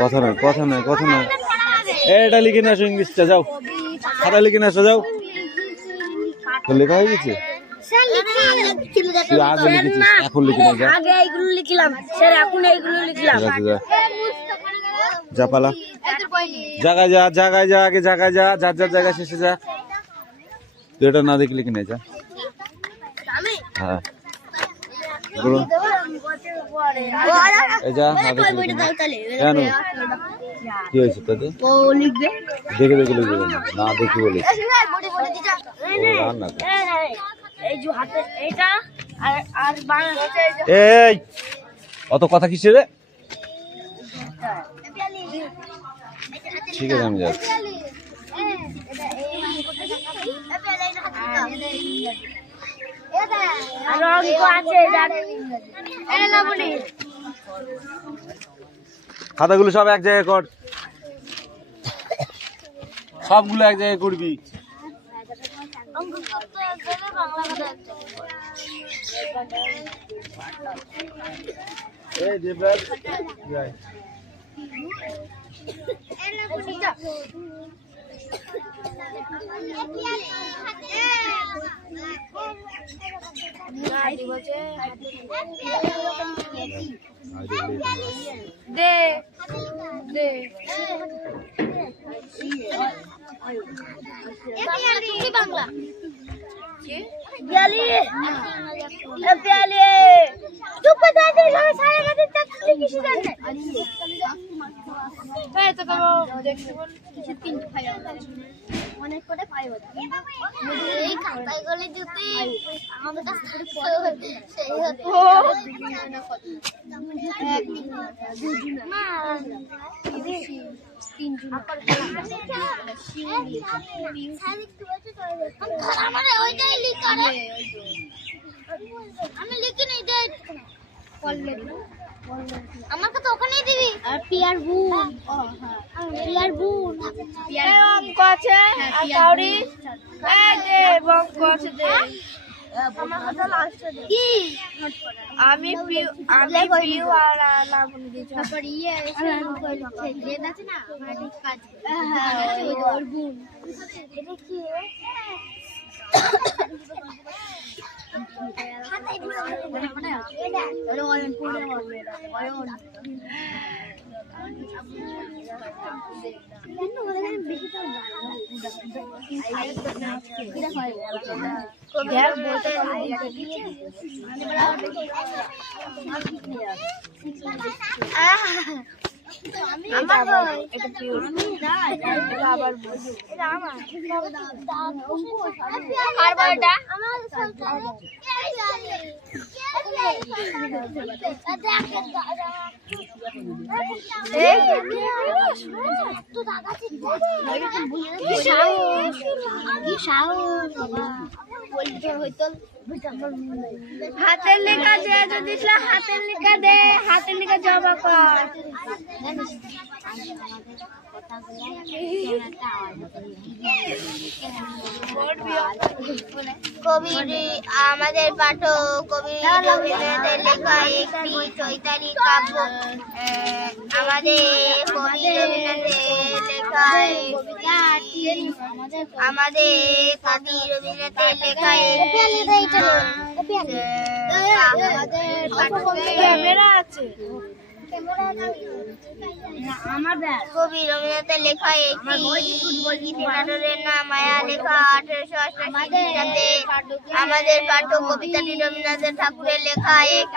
কথা নয় এটা লিখে নিয়ে আসো ইংলিশটা, যাও খাতা লিখে নিয়ে আসো, যাও। তো লেখা হয়ে গেছে, আগে লিখেছিস এখন লিখে নিয়ে যা। আগে এইগুলো লিখলাম স্যার, এখন এইগুলো লিখলাম। ঠিক আছে, যা পালা, জায়গায় যা আগে জায়গায় যা, যার জায়গায় শেষে যা। তুই এটা না দেখে লিখে নিয়ে যা। হ্যাঁ বলুন, এই যা না দেখে লিখে নে। কেন কি হয়েছে তাদের? দেখে লিখবে না, দেখি বলে এই অত কথা কিসের রে? ঠিক আছে আমি যাচ্ছি। খাতাগুলো সব এক জায়গায় কর, সবগুলো এক জায়গায় করবি। বাংলা অনেক করে পাই এই খাতায় গলে যদি আমাদের সেই হতো না আমি লিখি নাই, আমার কথা ওখানেই দিবি। আর পিয়ার বুন, পিয়ার বুন অঙ্ক আছে, আর কাউরি অঙ্ক আছে দে। আমার কথা লাস্টে দে কি আমি পিউ আর লাবণ দিছি। তারপর ইয়ে লেদ আছে না আমার কাজ ওর বুন। এটা কি হাতের লেখা যে যদি হাতের লেখা দে, হাতের লেখা জমা কর। কবির আমাদের পাঠক কবি রবীন্দ্রনাথের লেখা একটি চৈতালি কাব্য। আমাদের কবি রবীন্দ্রনাথের লেখা ক্যামেরা আছে। কবি রবীন্দ্রনাথের লেখা একটি নাটকের নাম মায়া লেখা 1888 খ্রিস্টাব্দে। আমাদের পাঠক কবিতাটি রবীন্দ্রনাথ ঠাকুরের লেখা এক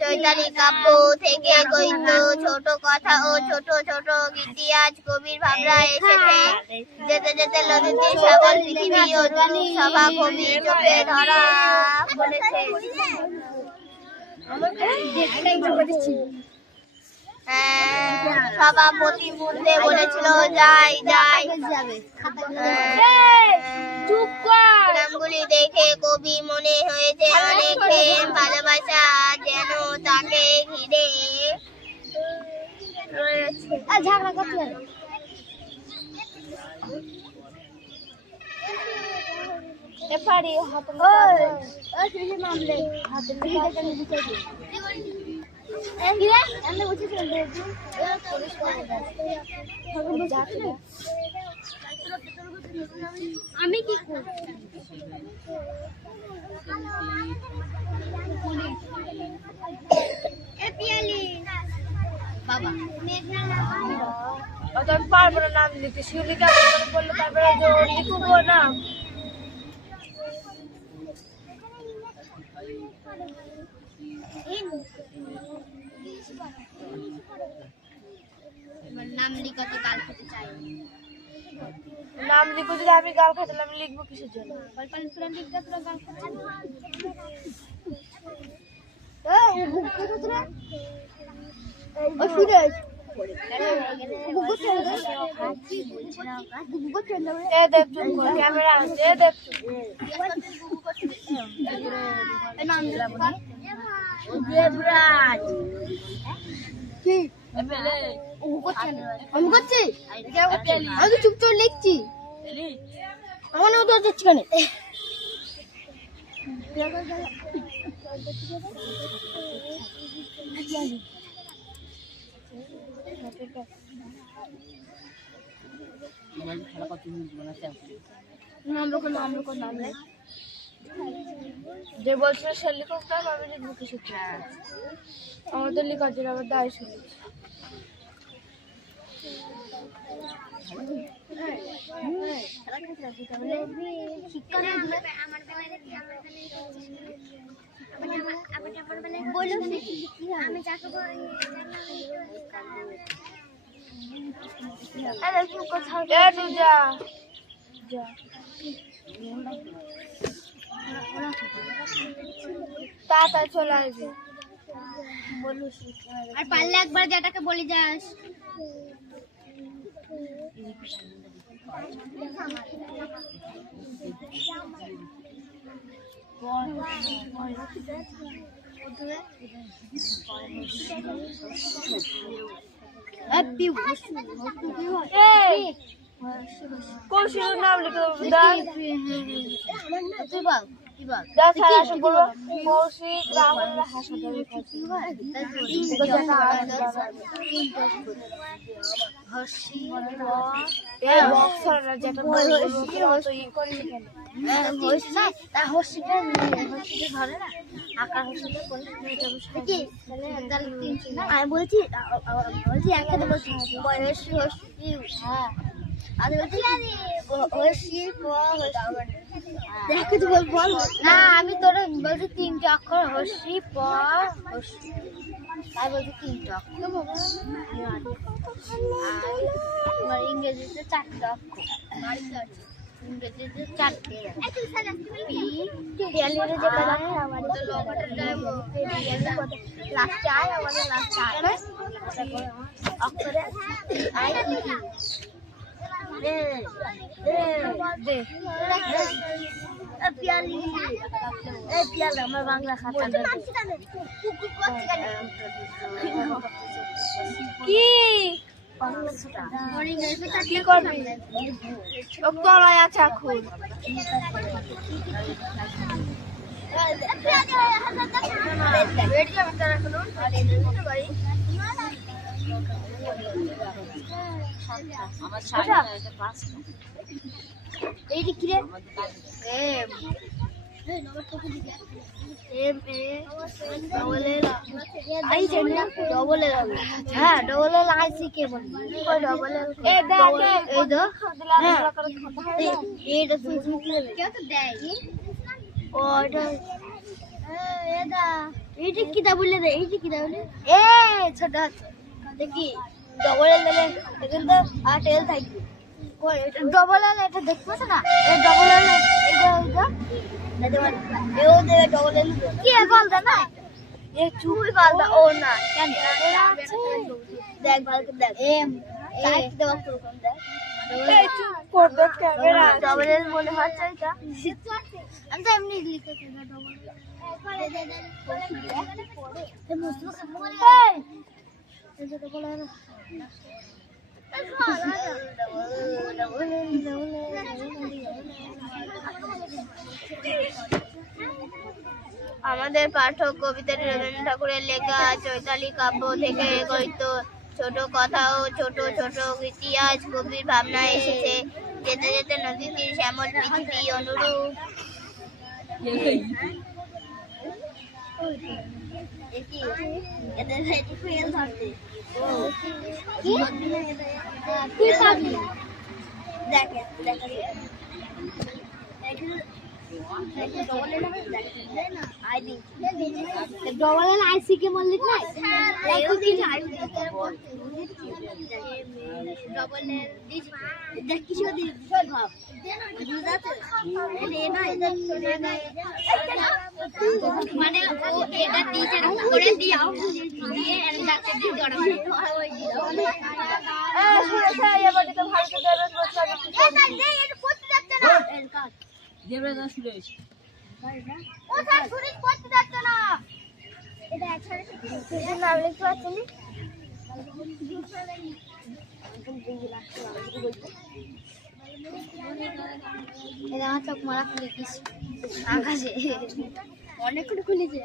চৈতালি কাব্য থেকে গদ্য, ছোট কথা ও ছোট ছোট গীতি আজ কবির ভাবনায় এসেছে। যেতে যেতে নদীতে সাগর পৃথিবী ও সভা কবি চোখে ধরা পড়েছে। সভাপতি বলতে বলেছিল যাই নামগুলি দেখে কবি মনে হয়েছে অনেকের ভালোবাসা যেন তাকে ঘিরে রয়েছে। আমি কি বাবা আমি পারবো না নাম লিখতে, শিউলিকা বললে তারপরে লিখবো না। নাম লিখাতে গাল খেতে চাই। নাম লিখবো, যদি আমি গাল খাই তাহলে আমি লিখবো কিসের জন্য? ক্যামেরা আছে, আমি করছি, আমি তো চুপচাপ লিখছি। আমার নাম তো যাচ্ছি কেন? যে বলছিল সে লিখুক, আমি লিখবো কিসের জন্য? আমাদের লিখার জন্য আমার দায় শুনি। তাড়াতাড়ি চলে আসবে। আর পারলে একবার যেটাকে বলি যাস। কৌশিক নাম লিখে কৌশিক রাহুল আমি বলছি একসাথে বলছি না, আমি তোর বলছি 3টে অক্ষর হর্ষি প হর্ষি, তাই বলছি 3টে অক্ষর। আর ইংরেজিতে 4টে অক্ষর, ইংরেজিতে 4টে। লাস্টে আয়, আমাদের লাস্টে আয় অক্ষরে আয়। আমার বাংলা খাতা কি করবি? তলায় আছে এখন। এইটা কি রে? হ্যাঁ, ডবল এল আইসি কে বলি? ডবল এল এইটা কি দা বললে রে? এইটা কি দা বলে? এ ছোট দেখি ডবল এল দিলে কিন্তু আর টেল থাকবে। ডবল এল এটা দেখতে পাচ্ছ না? এই ডবল এল কি বল না? এ চুই বল দা। ও না কেন দেখ ভালো করে দেখ। এম এ দেওয়া প্রোগ্রাম দেখ। এই চুপ কর, দেখ ক্যামেরা ডবল এল মনে হচ্ছে এটা। আমি তো এমনি লিখেছি না ডবল এল। এই মুসলমান এই যে ডবল এল আমাদের পাঠক কবিতাটি রবীন্দ্রনাথ ঠাকুরের লেখা চৈতালি কাব্য থেকে গঠিত। ছোট কথা ও ছোট ছোট ইতিহাস কবির ভাবনায় এসেছে। যেতে যেতে নদীর তীর শ্যামল পৃথিবী অনুরূপ। আইসিকে মল্লিক নাই মানে এটা টিচার করে দিয়ে চোখ মারা খুলে দিস আকাশে অনেকক্ষণ খুলেছে।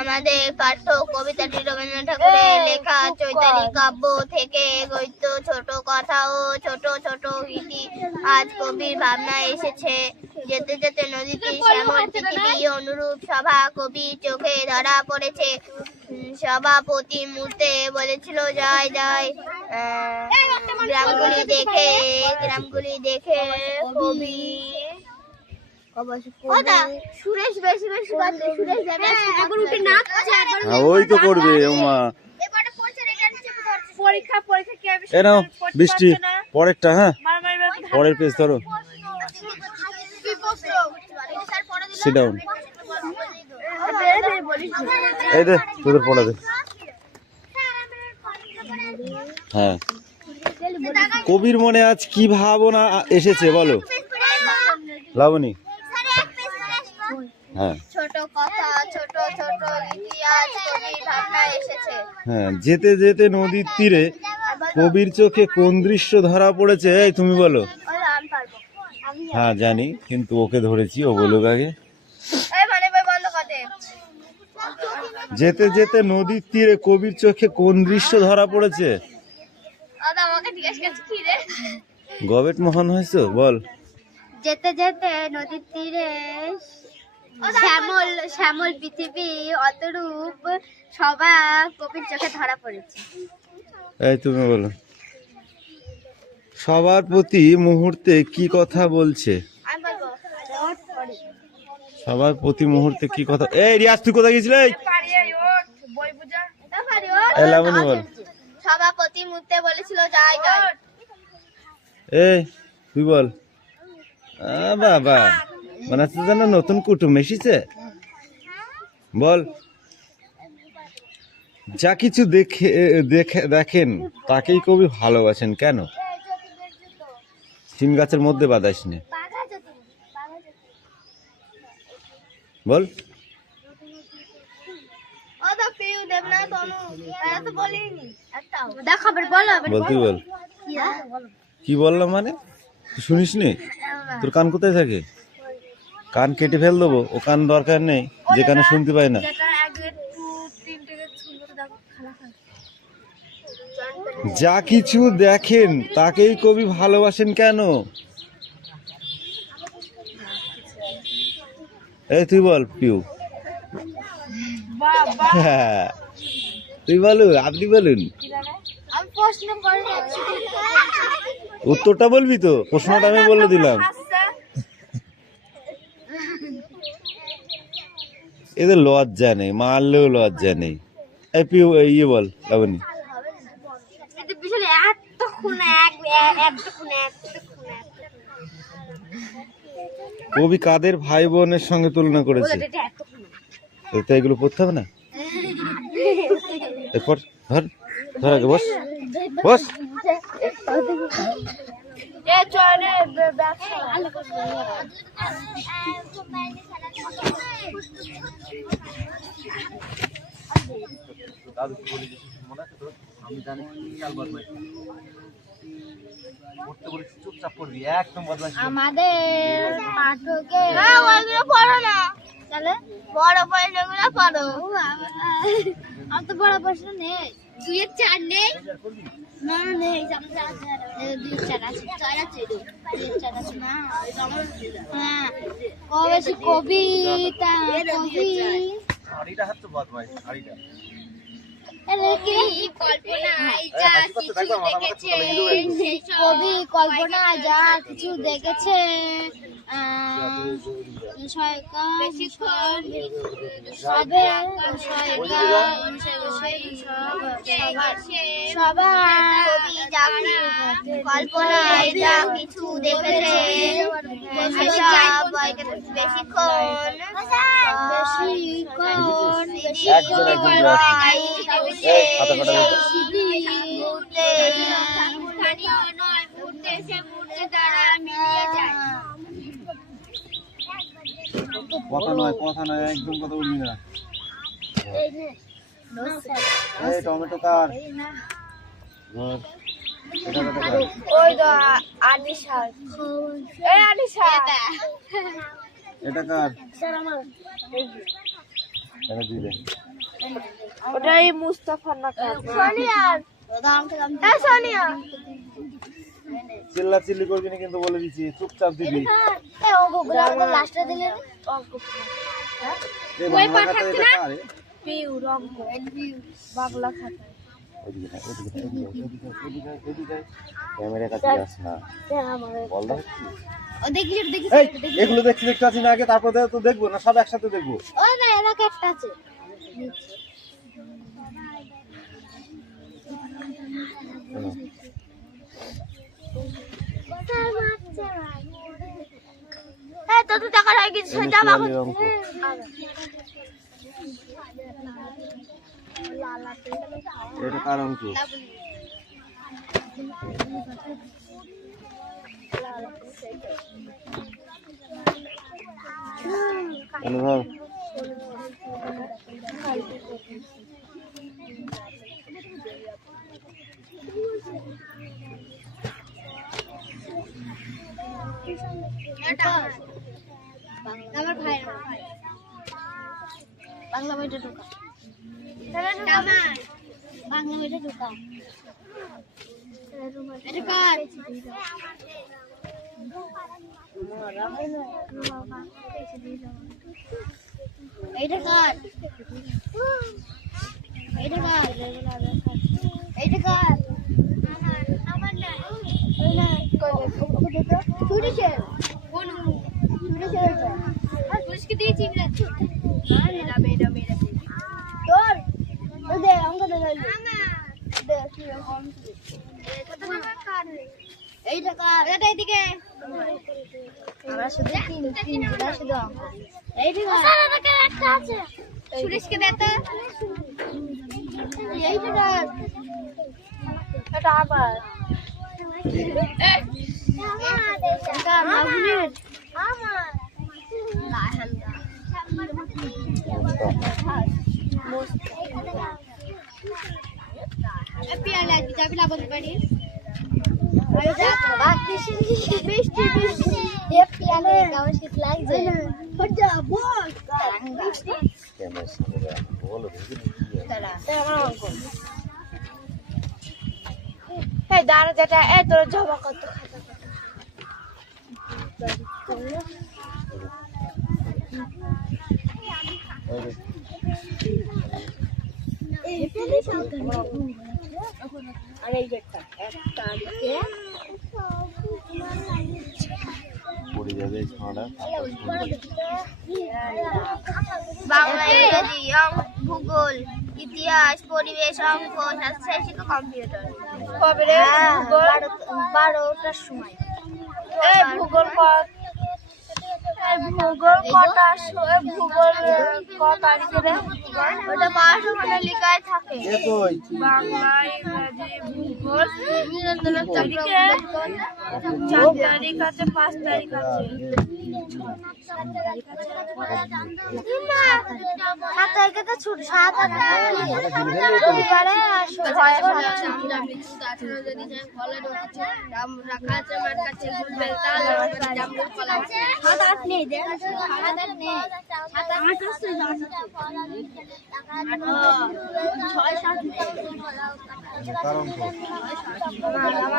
আমাদের পাঠ্য কবিতাটি রবীন্দ্রনাথ ঠাকুরের লেখা চৈতালি কাব্য থেকে গঠিত। ছোট কথা ও ছোট ছোট ইতিহাস কবির ভাবনায় এসেছে। যেতে যেতে নদীটি শ্যামল পৃথিবী অনুরূপ সভা কবির চোখে ধরা পড়েছে। সভাপতি মুহূর্তে বলেছিল জয় জয়। গ্রামগুলি দেখে কবি সুরেশ বেশি বেশি গাচ্ছে। সুরেশ এখন উঠে নাচছে। ওই তো করবে ওমা। পরীক্ষা পরীক্ষা কি হবে? এ নাও বৃষ্টি পরেরটা। হ্যাঁ পরের পেজ ধরো। Sit down. এই দে তোদের পড়া দে। হ্যাঁ কবির মনে আজ কি ভাবনা এসেছে বলো লাবণী? হ্যাঁ ছোট কথা ছোট ছোট ইতিহাস কবির ভাবনায় এসেছে। হ্যাঁ যেতে যেতে নদীর তীরে কবির চোখে কোন দৃশ্য ধরা পড়েছে এই তুমি বলো। হ্যাঁ জানি কিন্তু ওকে ধরেছি, ও বলুক আগে। যেতে যেতে নদীর তীরে কবির চোখে কোন দৃশ্য ধরা পড়েছে? গবেট মোহন হয়েছে বল। যেতে যেতে নদীর তীরে শ্যামল শ্যামল পৃথিবী অতরূপ সভা কবির চোখে ধরা পড়েছে। এই তুমি বলো। সবার প্রতি মুহূর্তে কি কথা বলছে? সবার প্রতি মুহূর্তে কি কথা? এই রিয়াজ তুই কোথায় গেছিলি? লাবণী বল। সভাপতি মুহূর্তে বলেছিল জয় জয়। এই তুই বল। বাবা মানে যেন নতুন কুটুম এসেছে। বল। যা কিছু দেখেন তাকেই কবি ভালোবাসেন কেন? সিম গাছের মধ্যে বাদাস নে বল। বল তুই বল। কি বললাম মানে তুই শুনিস নি? তোর কান কোথায় থাকে? কান কেটে ফেল দেবো। ও কান দরকার নেই যেখানে শুনতে পাই না। যা কিছু দেখেন তাকেই কবি ভালোবাসেন কেন? এই তুই বল পিউ। হ্যাঁ তুই বলু আপনি বলুন। উত্তরটা বলবি তো? প্রশ্নটা আমি বলে দিলাম। এদের লজ্জা নেই, মারলেও লজ্জা নেই। এই পিউ ইয়ে বল লাবণী। কবি কাদের ভাই বোনের সঙ্গে তুলনা করেছে? তো এগুলো পড়তে হবে না? এরপর ধর ধর আগে বস বস। আমি জানি পড়তে বলেছি চুপচাপ পড়বি, একদম বদমাইশ করবি না। আমাদের পাঠকের ওইগুলো পড়ো না, তাহলে বড় প্রশ্নগুলো পড়ো। আমার তো বড় প্রশ্ন নেই। 2 এর 4 নেই? না নেই, আমার 2 এর 4 আছে। 4 আছে, 2 এর 4 আছে না, এটা আমার হ্যাঁ। কবেশি কবিতা কবি আড়িটা হাত তো বদমাইশ, আড়িটা। কল্পনায় যা কিছু দেখেছে, কবি কল্পনায় যা কিছু দেখেছে, কবি যা কল্পনায় যা কিছু দেখেছে সেসব বেশিক্ষণ কথা নয় একদম কথা বলবি না। এই টমেটো কার? ধর, এটা কত কার? ওই তো আনিশা, এই আনিশা এটা কার? স্যার আমার এটা দিয়ে দে। ওটাই মুস্তাফা না সোনিয়ার সোনিয়া চিল্লা চিল্লি করবি না কিন্তু বলে দিচ্ছি, চুপচাপ দিবি। লাস্টে দিলে এই বাংলা খাতা এটা কার? পিউ রঙ্গ বাংলা খাতা এদিকে ক্যামেরা কাছে যাস না, বল দাও। ও দেখি এই এগুলো দেখতে আছি না আগে, তারপর তো দেখবো না, সব একসাথে দেখবো। ওই না এলাকা একটা আছে হ্যাঁ তো টাকা হয়ে গেছে এটা কার অঙ্ক? ধর আমার ভাই বাংলা বইটা ঢোকা, বাংলা বইটা ঢোকা, এটা কার? এইটা কার? এইটা কার? এইটা কার? আমার না, ওই না ছুটেছে কোন ছুটেছে এটা আর পুষ্কে দিয়েছি না মেরা মেরা মেরা তোর ওই দে অঙ্ক দে দে কি অঙ্ক কত টাকা কার? এইটা কার? এটা এদিকে আমরা শুধু তিন জোড়া শুধু অঙ্ক এইটা কার? স্যার এটা একটা আছে সুরেশকে দে তো এইটা কার? এটা আবার দাঁড়া যেটা এত জমা করতে আর এই যেটা একটা পড়ে যাবে ছাড়া। বাংলা, ইংরেজি, ভূগোল, ইতিহাস, পরিবেশ, অঙ্ক, স্বাস্থ্য, কম্পিউটার। কবে রে? 12টার সময়। এই ভূগোল কটা ভূগোল ক তারিখে রে? ওটা পাঠ্যক্রমে লেখায় থাকে। এ কই? বাংলা, ইংরেজি, ভূগোল 4 তারিখ আছে, 5 তারিখ আছে।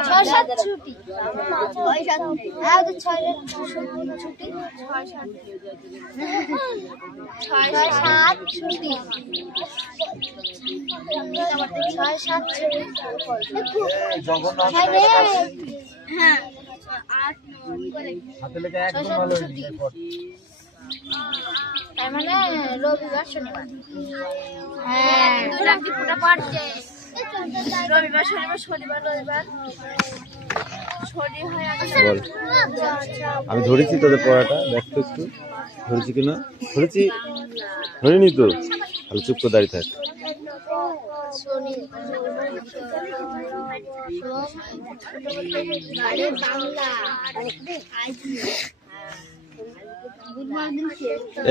ছয় সাত ছুটি, ছয় সাত ছুটি, হ্যাঁ তার মানে রবিবার শনিবার, হ্যাঁ রবিবার শনিবার, শনিবার রবিবার, শনি হয় বল। আমি ধরেছি তোদের পড়াটা, দেখতো একটু ধরেছি কিনা। ধরেছি, ধরিনি তো, তাহলে চুপ করে দাঁড়িয়ে থাক।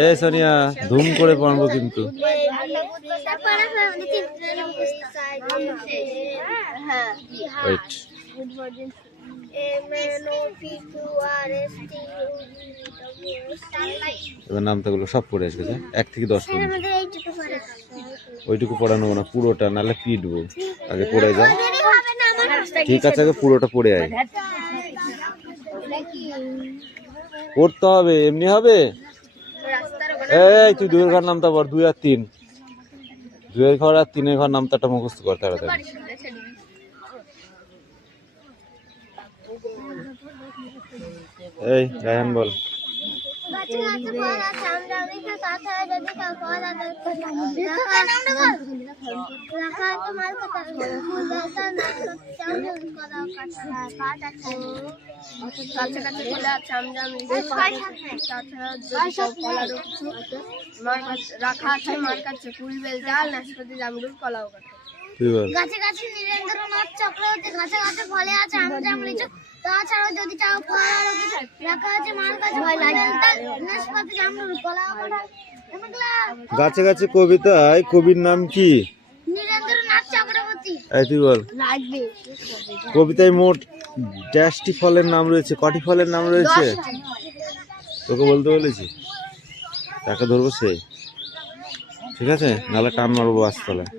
এ সোনিয়া, ধুম করে পড়বো কিন্তু। ওয়েট, এবার নামতাগুলো সব পড়ে আসবে, 1 থেকে 10 পর্যন্ত। ওইটুকু পড়ানো না, পুরোটা, নাহলে পিটবো। আগে পড়ে যা, ঠিক আছে? আগে পুরোটা পড়ে আয়, পড়তে হবে, এমনি হবে? এই তুই 2 এর ঘর নামতা পড়, 2 আর 3, 2 এর ঘর আর 3 এর ঘর নামতাটা মুখস্থ কর তাড়াতাড়ি। এই রায়হান বল। কাছাকাছি কলা, চামচাম, রাখা আছে, মার কাছে কুল বেলটা, নাশপাতি, জামরুল, কলাও কাটা। তুই বল। গাছে গাছে নীরেন্দ্রনাথ চক্রবর্তী, গাছে গাছে ফলে আছে আমজাম লিচু, তাছাড়াও যদি চাও ফল আরো কিছু রাখা আছে মার কাছে বেলতা, নাশপাতি, জামরুল, কলাও কাটা। গাছে গাছে কবিতায় কবির নাম কি? নীরেন্দ্রনাথ চক্রবর্তী। এই তুই বল। কবিতায় মোট ড্যাশটি ফলের নাম রয়েছে, কটি ফলের নাম রয়েছে? তোকে বলতে বলেছি, তাকে ধরবো সে, ঠিক আছে? নাহলে টান মারবো আস্তলায়।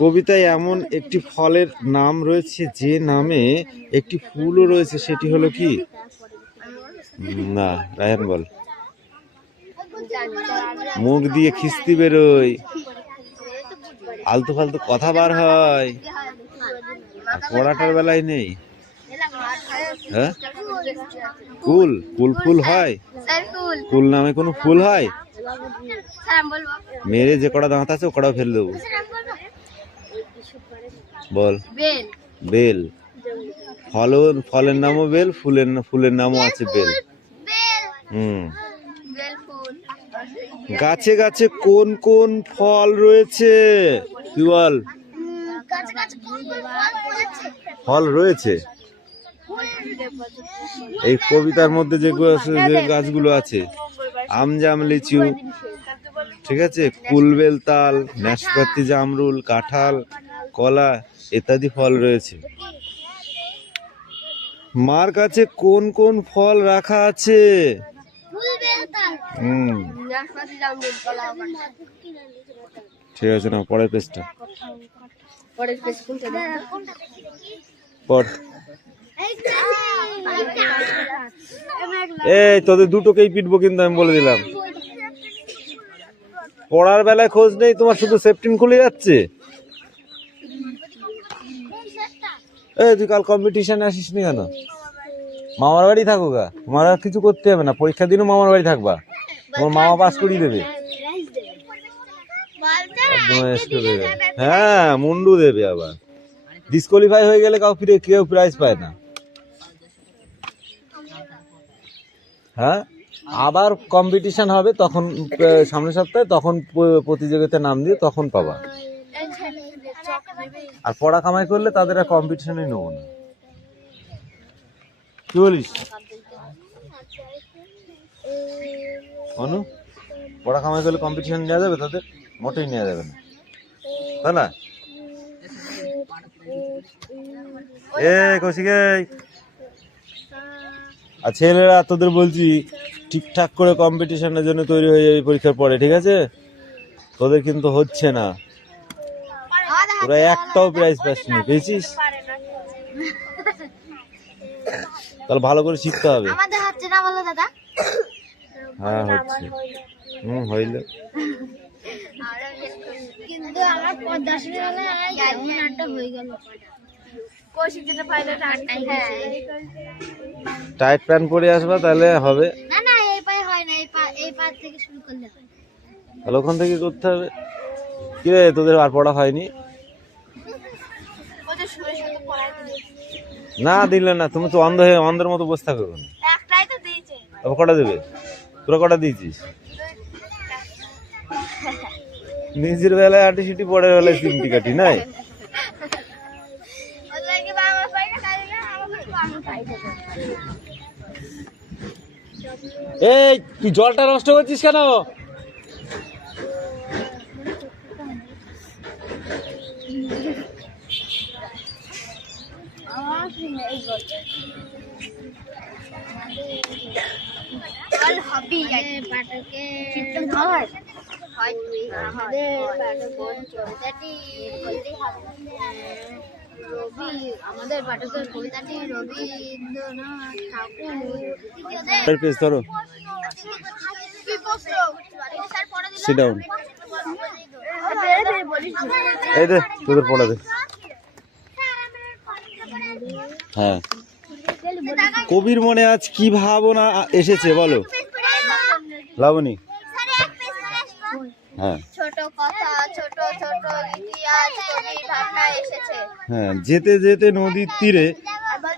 কবিতায় এমন একটি ফলের নাম রয়েছে যে নামে একটি ফুলও রয়েছে, সেটি হলো কি? না, রায়হান বল। মুখ দিয়ে খিস্তি বেরোয়, আলতু ফালতু কথা বার হয়, আর পড়াটার বেলায় নেই। হ্যাঁ, কুল, কুল ফুল হয়? কুল নামে কোনো ফুল হয়? মেরে যে কটা দাঁত আছে ও কটাও ফেলে দেবো। বল। বেল। ফলের নামও বেল, ফুলের নামও আছে বেল। গাছে গাছে কোন কোন ফল রয়েছে? তুই বল। ফল রয়েছে এই কবিতার মধ্যে যে গাছগুলো আছে, আমজাম, লিচু, ঠিক আছে, কুলবেল, তাল, নাশপাতি, জামরুল, কাঁঠাল, কলা ইত্যাদি ফল রয়েছে। মার কাছে কোন কোন ফল রাখা আছে? ঠিক আছে, না পরের পেজটা পড়। এই তোদের দুটোকেই পিটবো কিন্তু, আমি বলে দিলাম। পড়ার বেলায় খোঁজ নেই তোমার, শুধু সেফটিন খুলে যাচ্ছে। এই তুই কাল কম্পিটিশনে আসিস নি কেন? মামার বাড়ি থাকো গা, তোমার আর কিছু করতে হবে না। পরীক্ষার দিনও মামার বাড়ি থাকবা, তোমার মামা পাস করিয়ে দেবে। হ্যাঁ, মুন্ডু দেবে। আবার ডিসকোয়ালিফাই হয়ে গেলে কেউ প্রাইজ পায় না। হ্যাঁ, আবার কম্পিটিশন হবে তখন, সামনের সপ্তাহে, তখন প্রতিযোগিতায় নাম দিয়ে তখন পাবা। আর পড়া কামাই করলে তাদের আর কম্পিটিশনে নেবো না। কি বলিস অনু? পড়া কামাই করলে কম্পিটিশন নেওয়া যাবে তাদের? মোটেই নেওয়া যাবে না, তাই না? এ কৌশিক, আর ছেলেরা তোদের বলছি ঠিকঠাক করে কম্পিটিশনের জন্য তৈরি হয়ে যাবে পরীক্ষার পরে, ঠিক আছে? তোদের কিন্তু হচ্ছে না, তোরা একটাও প্রাইজ পাসনি, পেয়েছিস? তাহলে ভালো করে শিখতে হবে। আমাদের হচ্ছে না বলো দাদা? হ্যাঁ হচ্ছে, হইল। কিন্তু আমার 10 মিনিট হলে আমার হয়ে গেল। কৌশিক যেটা পাইলো টাইট টাইট প্যান্ট পরে আসবা তাহলে হবে। না না, এই পায়ে হয় না, এই পা থেকে শুরু করলে হয়। তাহলে ওখান থেকে করতে হবে। কি রে, তোদের আর পড়া হয়নি? ওদের শুয়ে শুয়ে পড়াই দিল। না দিলে না, তুমি তো অন্ধের মতো বসে থাকো। একটাই তো দিয়েছে। তবে কটা দেবে? তোরা কটা দিয়েছিস? নিজের বেলায় আটি সিটি, পরের বেলায় সিমটি কাটি, নাই? এই তুই জলটা নষ্ট করছিস কেন? আমাদের পাঠকের কবিতাটি রবীন্দ্রনাথ ঠাকুর। পেজ ধরো, সিট ডাউন। এই দে, তোদের পড়া দে। হ্যাঁ, কবির মনে আজ কি ভাবনা এসেছে বলো লাবণী? হ্যাঁ, ছোট কথা, ছোট ছোট ইতিহাস, কবির ভাবনা এসেছে। হ্যাঁ, যেতে যেতে নদীর তীরে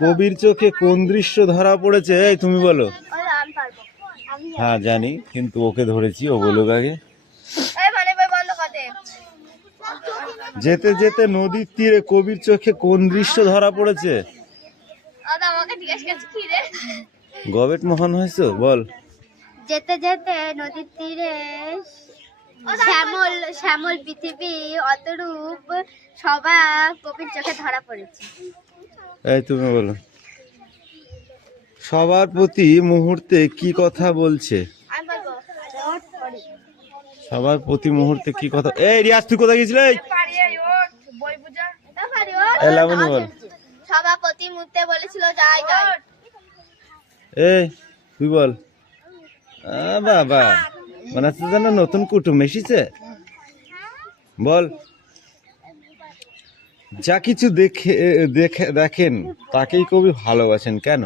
কবির চোখে কোন দৃশ্য ধরা পড়েছে? এই তুমি বলো। হ্যাঁ জানি, কিন্তু ওকে ধরেছি, ও বলুক আগে। যেতে যেতে নদীর তীরে কবির চোখে কোন দৃশ্য ধরা পড়েছে? গবেট মোহন হয়েছে, বল। যেতে যেতে নদীর তীরে শ্যামল শ্যামল পৃথিবী অতরূপ সবা কবির চোখে ধরা পড়েছে। এই তুমি বলো। সবার প্রতি মুহূর্তে কি কথা বলছে? সবার প্রতি মুহূর্তে কি কথা? এই রিয়াজ, তুই কোথায় গেছিলি? লাবণী বল। সবার প্রতি মুহূর্তে বলেছিল যাই যাই। এই তুই বল। বাবা, মানে যেন নতুন কুটুম এসেছে। বল। যা কিছু দেখেন তাকেই কবি ভালোবাসেন কেন?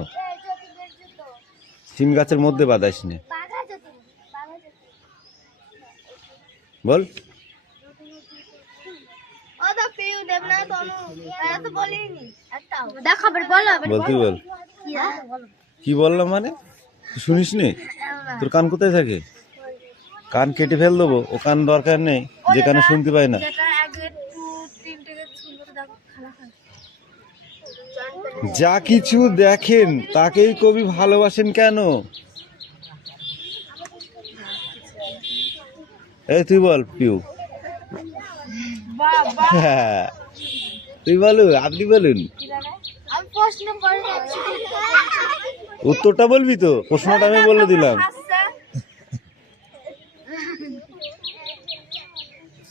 সিম গাছের মধ্যে বাদাস নে, বল। বল তুই বল। কি বললাম মানে তুই শুনিস নি? তোর কান কোথায় থাকে? কান কেটে ফেল দেবো, ও কান দরকার নেই, যে কানে শুনতে পাই না। যা কিছু দেখেন তাকেই কবি ভালোবাসেন কেন? এই তুই বল পিউ। হ্যাঁ তুই বলু, আপনি বলুন। উত্তরটা বলবি তো? প্রশ্নটা আমি বলে দিলাম।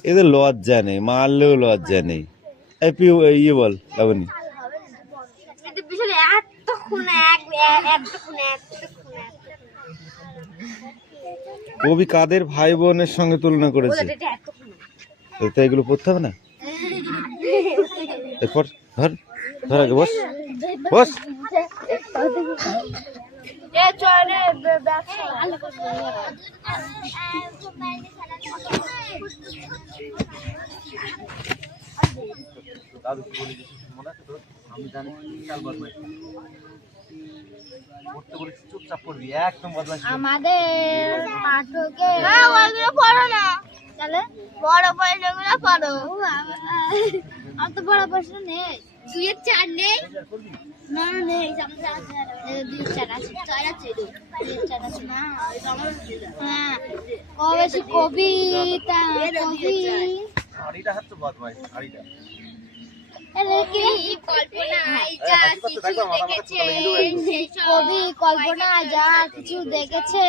এদের লজ্জা নেই, মারলেও লজ্জা নেই। এই পিউ, ইয়ে বল লাবণী। কবি কাদের ভাই বোনের সঙ্গে তুলনা করেছে? তো এগুলো পড়তে হবে না? এরপর ধর ধর আগে বস বস। আমাদের পাঠকের পড়ো না, তাহলে বড় প্রশ্নগুলো পড়ো। আমার তো বড় প্রশ্ন নেই, 2 এর 4 নেই। না নেই দুই চার আছে না হ্যাঁ কবে কবিতা কবি আড়িটা হাত তো বাদ ভাই আড়িটা কবি কল্পনা যা কিছু দেখেছে